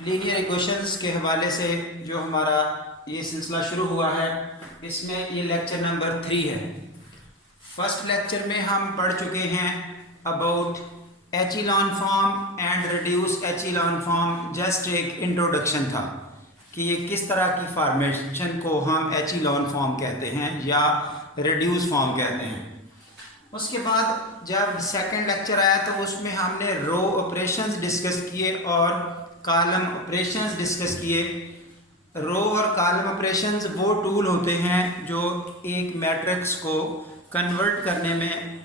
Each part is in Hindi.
लीनियर इक्वेशंस के हवाले से जो हमारा ये सिलसिला शुरू हुआ है, इसमें ये लेक्चर नंबर 3 है। फर्स्ट लेक्चर में हम पढ़ चुके हैं about echelon form and reduce echelon form. Just एक इंट्रोडक्शन था कि ये किस तरह की फॉर्मेशन को हम एचिलॉन फॉर्म कहते हैं या रिड्यूस फॉर्म कहते हैं। उसके बाद जब सेकंड लेक्चर आया तो उसमें हमने रो ऑपरेशंस डिस्कस किए और कॉलम ऑपरेशंस डिस्कस किए। रो और कॉलम ऑपरेशंस वो टूल होते हैं जो एक मैट्रिक्स को कन्वर्ट करने में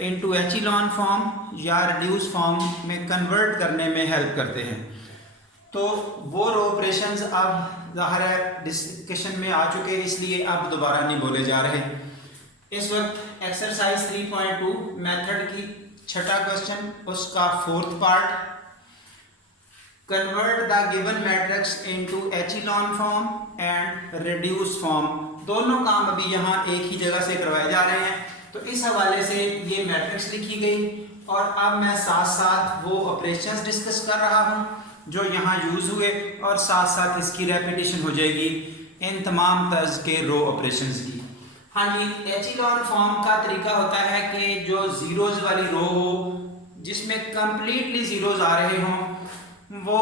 इनटू एचिलॉन फॉर्म या रिड्यूस फॉर्म में कन्वर्ट करने में हेल्प करते हैं। तो वो रो ऑपरेशंस अब ज़ाहिर है डिस्कशन में आ चुके, इसलिए अब दोबारा नहीं बोले जा रहे। इस वक्त एक्सरसाइज 3.2 मेथड की छठा क्वेश्चन, उसका fourth part, convert the given matrix into echelon form and reduce form. दोनों काम अभी यहाँ एक ही जगह से करवाए जा रहे हैं। तो इस हवाले से ये मैट्रिक्स लिखी गई और अब मैं साथ साथ वो ऑपरेशंस डिस्कस कर रहा हूँ जो यहाँ यूज हुए और साथ साथ इसकी रेपिटेशन हो जाएगी इन तमाम तर्ज के रो ऑपरेशंस की। हाँ जी, एचिलॉन फॉर्म का तरीका होता है कि जो जीरोज वाली रो हो जिसमें कंप्लीटली जीरोज आ रहे हों वो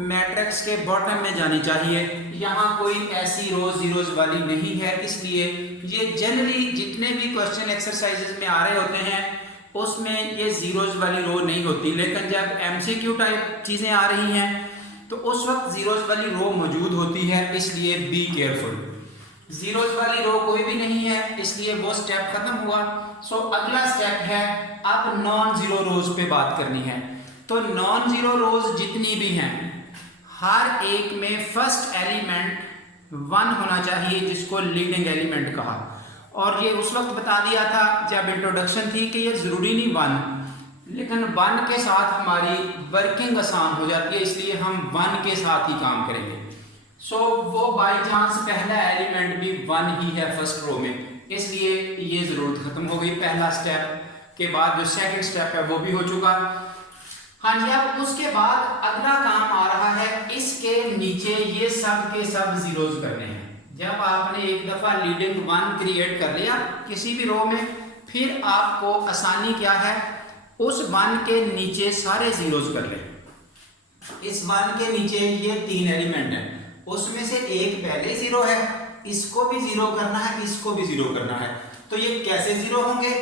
मैट्रिक्स के बॉटम में जानी चाहिए। यहाँ कोई ऐसी रो जीरोज वाली नहीं है, इसलिए ये जनरली जितने भी क्वेश्चन एक्सरसाइजेज में आ रहे होते हैं उसमें ये जीरोज वाली रो नहीं होती। लेकिन जब एमसीक्यू टाइप चीज़ें आ रही हैं तो उस वक्त जीरोज वाली रो मौजूद होती है, इसलिए बी केयरफुल। जीरोज वाली रो कोई भी नहीं है, इसलिए वो स्टेप खत्म हुआ। सो अगला स्टेप है अब नॉन जीरो रोज पे बात करनी है। तो नॉन जीरो रोज जितनी भी हैं हर एक में फर्स्ट एलिमेंट 1 होना चाहिए, जिसको लीडिंग एलिमेंट कहा। और ये उस वक्त बता दिया था जब इंट्रोडक्शन थी कि ये जरूरी नहीं 1, लेकिन 1 के साथ हमारी वर्किंग आसान हो जाती है, इसलिए हम 1 के साथ ही काम करेंगे। सो वो बाई चांस पहला एलिमेंट भी 1 ही है फर्स्ट रो में, इसलिए ये जरूरत खत्म हो गई। पहला स्टेप के बाद जो सेकंड स्टेप है वो भी हो चुका। हाँ जी, अब उसके बाद अगला काम आ रहा है इसके नीचे ये सब के सब जीरोज करने हैं। जब आपने एक दफा लीडिंग 1 क्रिएट कर लिया किसी भी रो में, फिर आपको आसानी क्या है, उस 1 के नीचे सारे जीरोज कर लें। इस 1 के नीचे ये 3 एलिमेंट है, उसमें से एक पहले जीरो है, इसको भी जीरो करना है, इसको भी जीरो करना है। तो ये कैसे जीरो होंगे?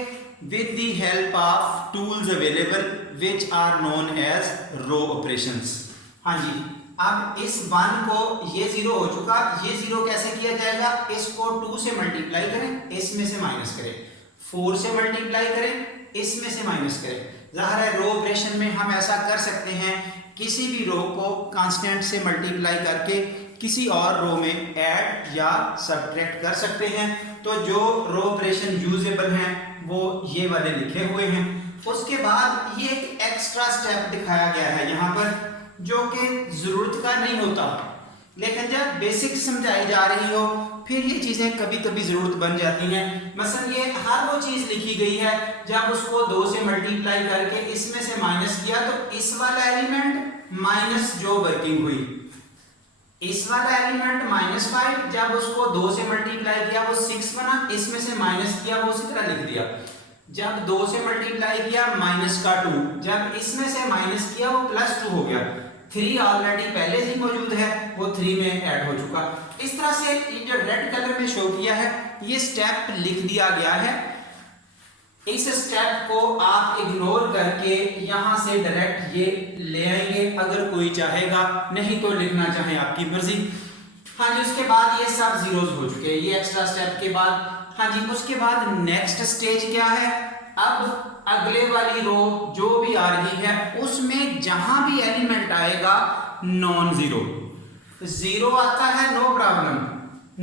With the help of tools available which are known as row operations. हाँ जी, अब इस 1 को ये जीरो हो चुका, ये जीरो कैसे किया जाएगा? इसको 2 से मल्टीप्लाई करें, इसमें से माइनस करें, 4 से मल्टीप्लाई करें, इसमें से माइनस करें। ज़ाहिर है रो ऑपरेशन में हम ऐसा कर सकते हैं, किसी भी रो को कांस्टेंट से मल्टीप्लाई करके किसी और रो में ऐड या सब्ट्रैक्ट कर सकते हैं। तो जो रो ऑपरेशन यूजेबल हैं वो ये वाले लिखे हुए हैं। उसके बाद ये एक एक्स्ट्रा स्टेप दिखाया गया है यहाँ पर जो कि जरूरत का नहीं होता, लेकिन जब बेसिक समझाई जा रही हो फिर ये चीजें कभी कभी जरूरत बन जाती हैं। मसलन ये हर वो चीज लिखी गई है, जब उसको 2 से मल्टीप्लाई करके इसमें से माइनस किया तो इस वाला एलिमेंट माइनस जो वर्किंग हुई, इस वाला एलिमेंट -5, जब उसको 2 से मल्टीप्लाई किया वो 6 बना, इसमें से माइनस किया वो उसी तरह लिख दिया। जब 2 से मल्टीप्लाई किया -2, जब इसमें से माइनस किया वो +2 हो गया। 3 ऑलरेडी पहले ही मौजूद है, वो 3 में ऐड हो चुका। इस तरह से ये जो रेड कलर में शो किया है ये स्टेप लिख दिया गया है। इस स्टेप को आप इग्नोर करके यहां से डायरेक्ट ये ले आएंगे अगर कोई चाहेगा, नहीं तो लिखना चाहे आपकी मर्जी। हाँ जी, उसके बाद ये सब जीरोज हो चुके हैं ये एक्स्ट्रा स्टेप के बाद। हाँ जी, उसके बाद नेक्स्ट स्टेज क्या है? अब अगले वाली रो जो भी आ रही है उसमें जहां भी एलिमेंट आएगा नॉन जीरो, जीरो आता है नो प्रॉब्लम,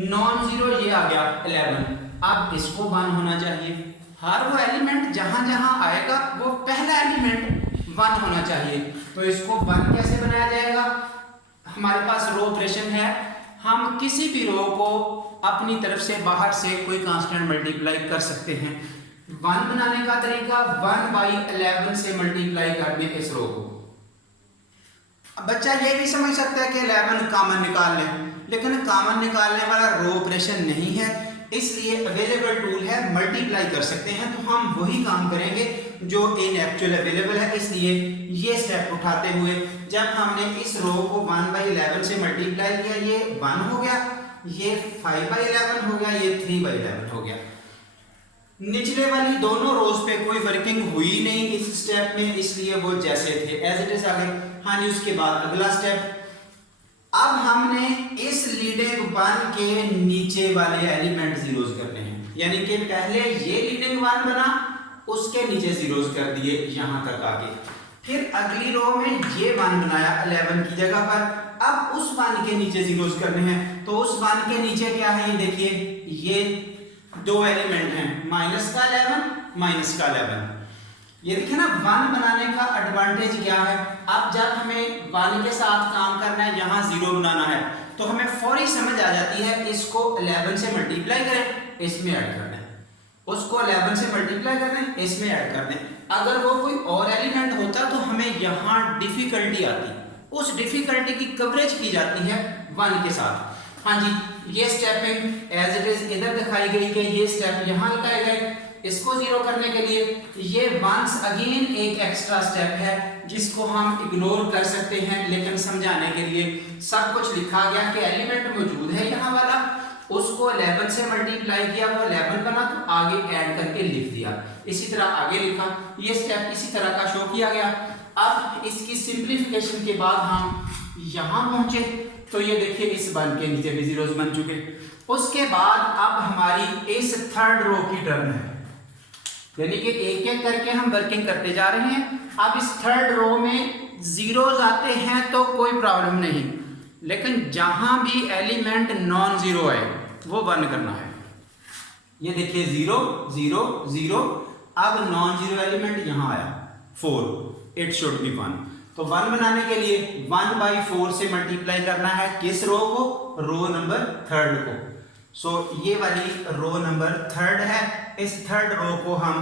नॉन जीरो ये आ गया 11, अब इसको 1 होना चाहिए। हर वो एलिमेंट जहां जहां आएगा वो पहला एलिमेंट 1 होना चाहिए। तो इसको 1 कैसे बनाया जाएगा? हमारे पास रो ऑपरेशन है, हम किसी भी रो को अपनी तरफ से बाहर से कोई कांस्टेंट मल्टीप्लाई कर सकते हैं। 1 बनाने का तरीका 1/11 से मल्टीप्लाई कर दें इस रो को। बच्चा ये भी समझ सकता है कि 11 कॉमन निकाल लें, लेकिन कॉमन निकालने वाला रो ऑपरेशन नहीं है, इसलिए अवेलेबल टूल है मल्टीप्लाई कर सकते हैं। तो हम वही काम करेंगे जो इन एक्चुअल अवेलेबल है। इसलिए ये स्टेप उठाते हुए जब हमने इस रो को 1/11 से मल्टीप्लाई किया, ये 1 हो गया, ये 5/11 हो गया, ये 3/11 हो गया। निचले वाली दोनों रोज पे कोई वर्किंग हुई नहीं इस स्टेप में, इसलिए वो जैसे थे एज इट इज आ गए। हाँ जी, उसके बाद अगला स्टेप, अब हमने इस लीडिंग 1 के नीचे वाले एलिमेंट जीरोस करने हैं, यानी कि पहले ये लीडिंग 1 बना, उसके नीचे जीरोस कर दिए यहां तक आगे। फिर अगली रो में ये 1 बनाया 11 की जगह पर, अब उस 1 के नीचे जीरोस करने हैं। तो उस 1 के नीचे क्या है, ये देखिए, ये दो एलिमेंट हैं, माइनस का 11, माइनस का 11। ये देखिए ना, 1 बनाने का एडवांटेज क्या है, अब जब हमें 1 के साथ काम करना है, यहाँ 0 बनाना है, तो हमें फौरी समझ आ जाती है, इसको 11 से मल्टीप्लाई करें, इसमें ऐड कर दें, उसको 11 से मल्टीप्लाई कर दें, इसमें ऐड कर दें। अगर वो कोई और एलिमेंट होता तो हमें यहाँ डिफिकल्टी आती, उस डिफिकल्टी की कवरेज की जाती है 1 के साथ। हाँ जी, ये स्टेपिंग एज इट इज इधर दिखाई गई कि ये स्टेप यहाँ लगाए गए, इसको 0 करने के लिए ये वंस अगेन एक एक्स्ट्रा स्टेप है जिसको हम इग्नोर कर सकते हैं, लेकिन समझाने के लिए सब कुछ लिखा गया कि एलिमेंट मौजूद है यहाँ वाला, उसको 11 से मल्टीप्लाई किया, वो 11 बना, तो आगे ऐड करके लिख दिया, इसी तरह आगे लिखा, ये स्टेप इसी तरह का शो किया गया। अब इसकी सिंप्लीफिकेशन के बाद हम यहाँ पहुंचे, तो ये देखिए इस 1 के नीचे भी जीरोस बन चुके। उसके बाद अब हमारी इस थर्ड रो की टर्न है, यानी कि एक एक करके हम वर्किंग करते जा रहे हैं। अब इस थर्ड रो में जीरोस आते हैं तो कोई प्रॉब्लम नहीं, लेकिन जहां भी एलिमेंट नॉन जीरो है वो 1 करना है। ये देखिए 0 0 0, अब नॉन जीरो एलिमेंट यहां आया 4, इट शुड बी 1। तो 1 बनाने के लिए 1/4 से मल्टीप्लाई करना है, किस रो को, रो नंबर 3 को। सो ये वाली रो नंबर 3 है, इस थर्ड रो को हम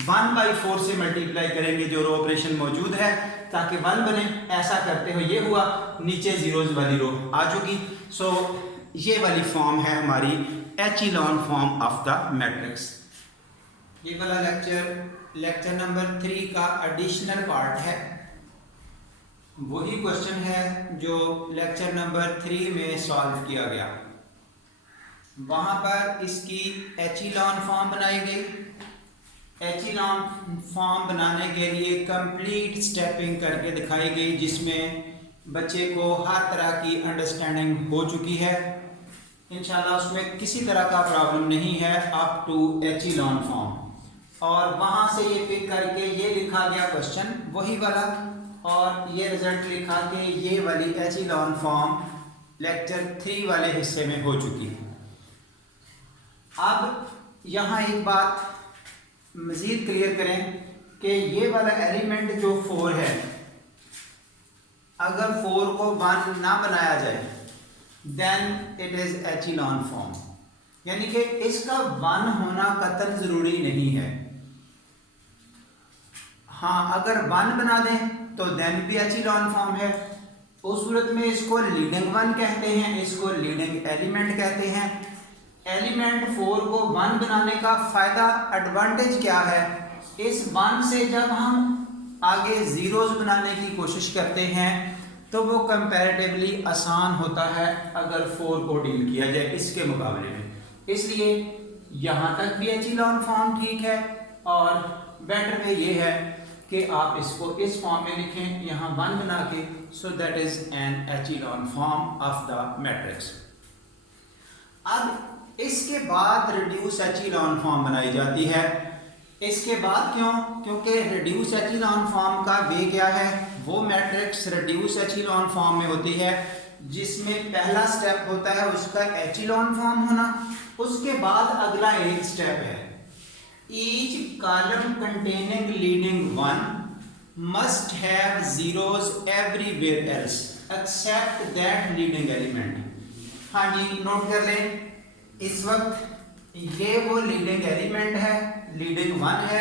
1/4 से मल्टीप्लाई करेंगे जो रो ऑपरेशन मौजूद है, ताकि 1 बने। ऐसा करते हुए ये हुआ, नीचे जीरोस वाली रो आ चुकी। सो ये वाली फॉर्म है हमारी एचिलॉन फॉर्म ऑफ द मैट्रिक्स। ये वाला लेक्चर नंबर 3 का एडिशनल पार्ट है, वही क्वेश्चन है जो लेक्चर नंबर 3 में सॉल्व किया गया। वहां पर इसकी एचिलॉन फॉर्म बनाई गई। एचिलॉन फॉर्म बनाने के लिए कंप्लीट स्टेपिंग करके दिखाई गई, जिसमें बच्चे को हर तरह की अंडरस्टैंडिंग हो चुकी है। इंशाल्लाह उसमें किसी तरह का प्रॉब्लम नहीं है अप टू एचिलॉन फॉर्म। और वहां से ये पिक करके ये लिखा गया क्वेश्चन वही वाला, और ये रिजल्ट लिखा कि ये वाली एचिलॉन फॉर्म लेक्चर 3 वाले हिस्से में हो चुकी है। अब यहाँ एक बात मज़ीद क्लियर करें कि ये वाला एलिमेंट जो 4 है, अगर 4 को 1 ना बनाया जाए देन इट इज़ एचिलॉन फॉर्म, यानी कि इसका 1 होना कतई ज़रूरी नहीं है। हाँ, अगर 1 बना दें तो देन भी एचिलॉन फॉर्म है। उस सूरत में इसको लीडिंग 1 कहते हैं, इसको लीडिंग एलिमेंट कहते हैं। एलिमेंट 4 को 1 बनाने का फायदा, एडवांटेज क्या है, इस 1 से जब हम आगे जीरोस बनाने की कोशिश करते हैं तो वो कंपैरेटिवली आसान होता है अगर 4 को डील किया जाए इसके मुकाबले में। इसलिए यहाँ तक भी एचिलॉन फॉर्म ठीक है, और बेटर वे ये है कि आप इसको इस फॉर्म में लिखें, यहाँ 1 बना के, so that is an echelon form of the matrix. अब इसके बाद रिड्यूस एचिलॉन फॉर्म बनाई जाती है। इसके बाद क्यों? क्योंकि रिड्यूस एचिलॉन फॉर्म का वे क्या है, वो मैट्रिक्स रिड्यूस एचिलॉन फॉर्म में होती है जिसमें पहला स्टेप होता है उसका एचिलॉन फॉर्म होना। उसके बाद अगला एक स्टेप है, each column containing leading 1 must have zeros everywhere else except that leading element। हाँ जी, नोट कर लें, इस वक्त ये वो लीडिंग एलिमेंट है, लीडिंग 1 है,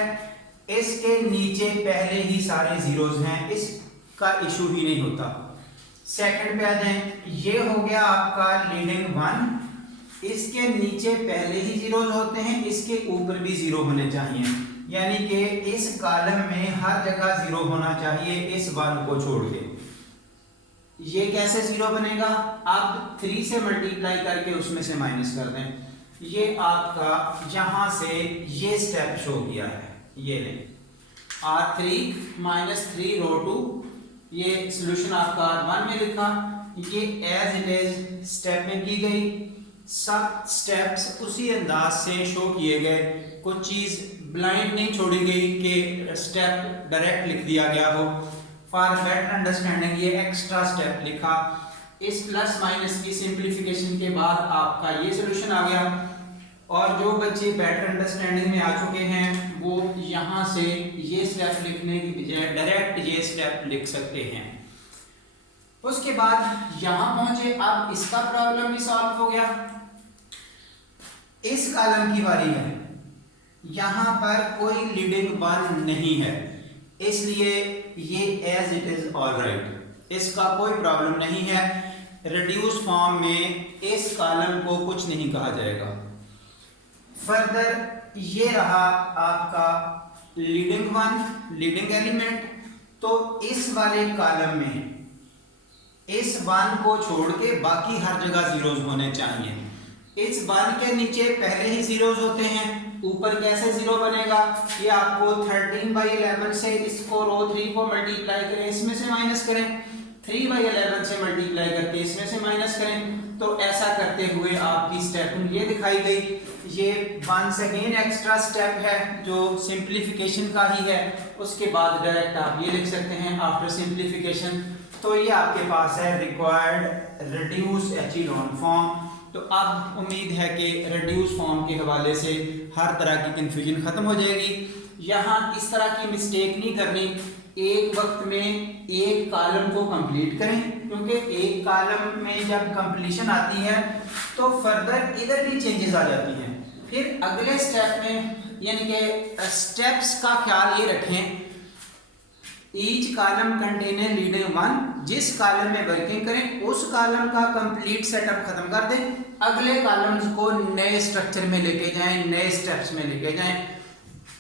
इसके नीचे पहले ही सारे जीरोस हैं, इसका इशू ही नहीं होता। सेकंड पे आ जाए, ये हो गया आपका लीडिंग 1, इसके नीचे पहले ही जीरोज होते हैं, इसके ऊपर भी जीरो होने चाहिए, यानी कि इस कॉलम में हर जगह जीरो होना चाहिए इस 1 को छोड़ के। ये कैसे जीरो बनेगा, आप 3 से मल्टीप्लाई करके उसमें से माइनस कर दें। ये आपका यहां से ये स्टेप शो किया है, ये लें R3 माइनस 3 रो 2, ये सोल्यूशन आपका R1 में लिखा, ये एज इट इज स्टेप में की गई, सब स्टेप्स उसी अंदाज से शो किए गए, कुछ चीज ब्लाइंड नहीं छोड़ी गई कि स्टेप डायरेक्ट लिख दिया गया हो। फॉर बेटर अंडरस्टैंडिंग ये एक्स्ट्रा स्टेप लिखा, इस प्लस माइनस की सिंप्लीफिकेशन के बाद आपका ये सोल्यूशन आ गया। और जो बच्चे बेटर अंडरस्टैंडिंग में आ चुके हैं वो यहाँ से ये स्टेप लिखने की बजाय डायरेक्ट ये स्टेप लिख सकते हैं। उसके बाद यहाँ पहुंचे, अब इसका प्रॉब्लम भी सॉल्व हो गया। इस कॉलम की बारी है, यहाँ पर कोई लीडिंग 1 नहीं है, इसलिए ये एज इट इज ऑलराइट, इसका कोई प्रॉब्लम नहीं है। रिड्यूस फॉर्म में इस कॉलम को कुछ नहीं कहा जाएगा। फर्दर ये रहा आपका लीडिंग 1, लीडिंग एलिमेंट, तो इस वाले कॉलम में इस 1 को छोड़ के बाकी हर जगह जीरोज होने चाहिए। इस 1 के नीचे पहले ही जीरोज होते हैं, ऊपर कैसे जीरो बनेगा, ये आपको 13/11 से इसको रो 3 को मल्टीप्लाई करें, इसमें से माइनस करें, 3/11 से मल्टीप्लाई करके इसमें से माइनस करें, तो ऐसा करते हुए आपकी स्टेपिंग ये दिखाई गई। ये वंस अगेन एक्स्ट्रा स्टेप है जो सिंप्लीफिकेशन का ही है, उसके बाद डायरेक्ट आप ये लिख सकते हैं आफ्टर सिंप्लीफिकेशन। तो ये आपके पास है रिक्वायर्ड रिड्यूस एचिलॉन फॉर्म। तो अब उम्मीद है कि रिड्यूस फॉर्म के हवाले से हर तरह की कंफ्यूजन खत्म हो जाएगी। यहाँ इस तरह की मिस्टेक नहीं करनी, एक वक्त में एक कॉलम को कंप्लीट करें, क्योंकि एक कॉलम में जब कंप्लीशन आती है तो फर्दर इधर भी चेंजेस आ जाती हैं। फिर अगले स्टेप में यानी कि स्टेप्स का ख्याल ये रखें, ईच कॉलम कंटेनर लीडिंग 1, जिस कॉलम में वर्किंग करें उस कॉलम का कंप्लीट सेटअप खत्म कर दें, अगले कॉलम्स को नए स्ट्रक्चर में लेके जाएं, नए स्टेप्स में लेके जाएं,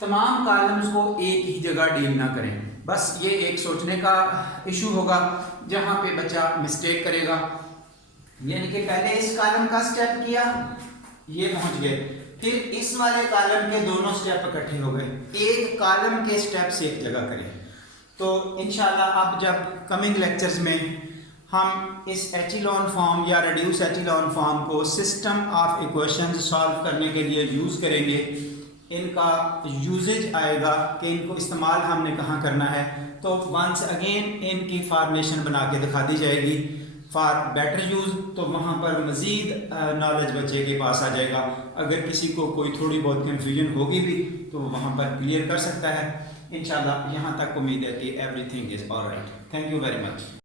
तमाम कॉलम्स को एक ही जगह डील ना करें। बस ये एक सोचने का इशू होगा जहां पे बच्चा मिस्टेक करेगा, यानी कि पहले इस कॉलम का स्टेप किया, ये पहुंच गए, फिर इस वाले कॉलम के दोनों स्टेप इकट्ठे हो गए, एक कॉलम के स्टेप्स एक जगह करें। तो इंशाल्लाह अब जब कमिंग लेक्चर्स में हम इस एचिलॉन फॉर्म या रिड्यूस एचिलॉन फॉर्म को सिस्टम ऑफ इक्वेशंस सॉल्व करने के लिए यूज़ करेंगे, इनका यूजेज आएगा कि इनको इस्तेमाल हमने कहाँ करना है, तो वंस अगेन इनकी फॉर्मेशन बना के दिखा दी जाएगी फॉर बेटर यूज़। तो वहाँ पर मज़ीद नॉलेज बच्चे के पास आ जाएगा। अगर किसी को कोई थोड़ी बहुत कन्फ्यूजन होगी भी तो वहाँ पर क्लियर कर सकता है इंशाल्लाह। यहाँ तक उम्मीद है कि everything is alright. Thank you very much.